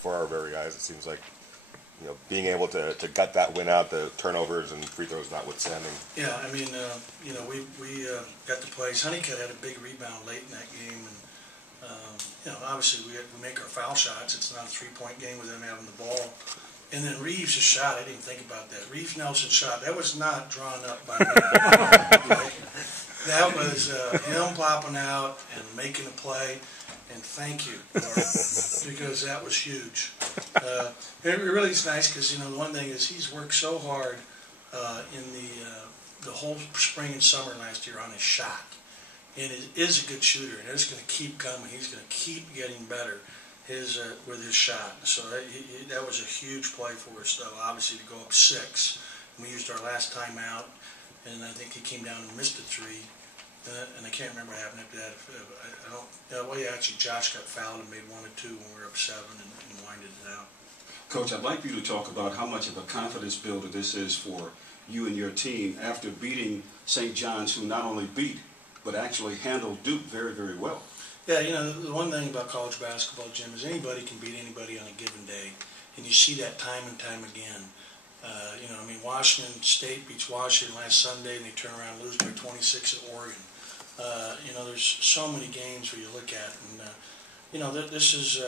for our very eyes. It seems like, being able to gut that win out, the turnovers and free throws notwithstanding. Yeah, I mean, we got to play. Honeycutt had a big rebound late in that game, and obviously we make our foul shots. It's not a three-point game with them having the ball. And then Reeves' shot, I didn't think about that. Reeves Nelson's shot, that was not drawn up by me. That was him popping out and making a play. And thank you, because that was huge. It really is nice because, the one thing is he's worked so hard in the whole spring and summer last year on his shot. And it is a good shooter, and it's going to keep coming. He's going to keep getting better with his shot. So that was a huge play for us, though, obviously, to go up 6. And we used our last timeout, and I think he came down and missed a 3. And I can't remember what happened after that. Actually, Josh got fouled and made 1 or 2 when we were up 7 and winded it out. Coach, I'd like you to talk about how much of a confidence builder this is for you and your team after beating St. John's, who not only beat, but actually handled Duke very, very well. Yeah, the one thing about college basketball, Jim, is anybody can beat anybody on a given day. And you see that time and time again. Washington State beats Washington last Sunday, and they turn around and lose by 26 at Oregon. There's so many games where you look at, and this is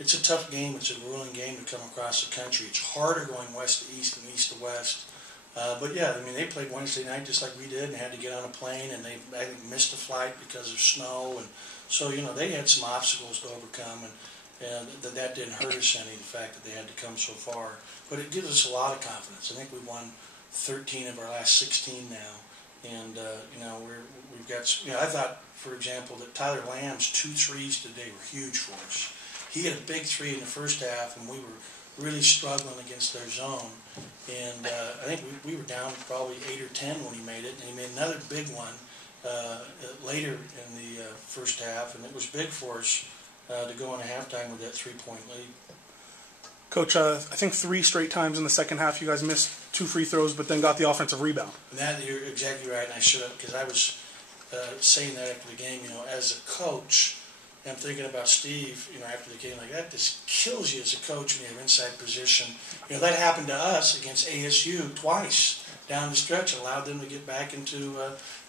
it's a tough game. It's a grueling game to come across the country. It's harder going west to east and east to west. But yeah, they played Wednesday night just like we did, and had to get on a plane, and they I think missed a flight because of snow, and so they had some obstacles to overcome, and that didn't hurt us any, the fact that they had to come so far. But it gives us a lot of confidence. I think we've won 13 of our last 16 now, and we've got. I thought, for example, that Tyler Lamb's 2 threes today were huge for us. He had a big 3 in the first half, and we were really struggling against their zone. And I think we were down probably 8 or 10 when he made it, and he made another big one later in the first half, and it was big for us to go into halftime with that 3-point lead. Coach, I think 3 straight times in the second half you guys missed 2 free throws, but then got the offensive rebound. And that, you're exactly right, and I should have, because I was saying that after the game. As a coach, I'm thinking about Steve, after the game, like that just kills you as a coach when you have inside position. That happened to us against ASU twice down the stretch, allowed them to get back into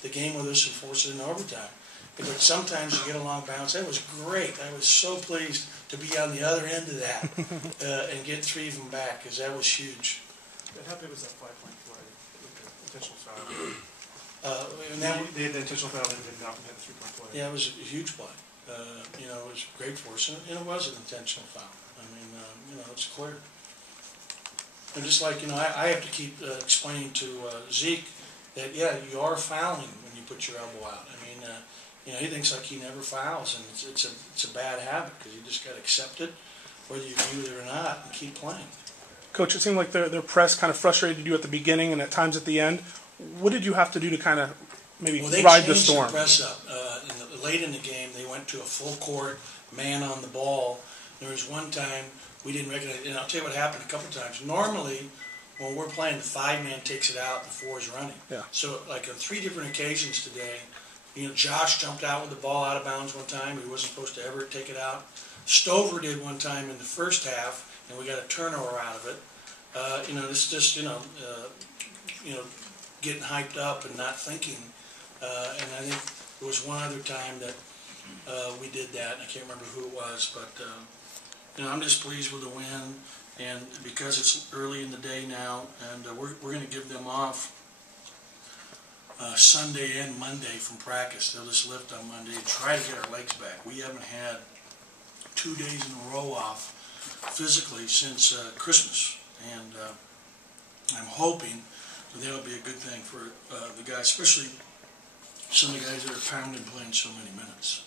the game with us and force it into overtime. But sometimes you get a long bounce. That was great. I was so pleased to be on the other end of that and get 3 of them back, because that was huge. How big was that 5-point play with the intentional foul? The intentional foul that did not hit the 3-point play. Yeah, it was a huge play. It was great for us, and it was an intentional foul. It's clear. And just like, I have to keep explaining to Zeke that, yeah, you are fouling when you put your elbow out. He thinks like he never fouls, and it's a bad habit, because you just got to accept it, whether you agree with it or not, and keep playing. Coach, it seemed like their press kind of frustrated you at the beginning and at times at the end. What did you have to do to kind of maybe ride the storm? They changed the press up. Late in the game, they went to a full court, man on the ball. There was one time we didn't recognize, and I'll tell you what happened a couple of times. Normally, when we're playing, the 5-man takes it out, the 4 is running. Yeah. So, like on 3 different occasions today, Josh jumped out with the ball out of bounds one time. He wasn't supposed to ever take it out. Stover did one time in the first half, and we got a turnover out of it. It's just, getting hyped up and not thinking. And I think there was one other time that we did that, and I can't remember who it was, but I'm just pleased with the win, and because it's early in the day now, and we're going to give them off Sunday and Monday from practice. They'll just lift on Monday and try to get our legs back. We haven't had 2 days in a row off physically since Christmas, and I'm hoping that that'll be a good thing for the guys, especially some of the guys that are pounding playing so many minutes.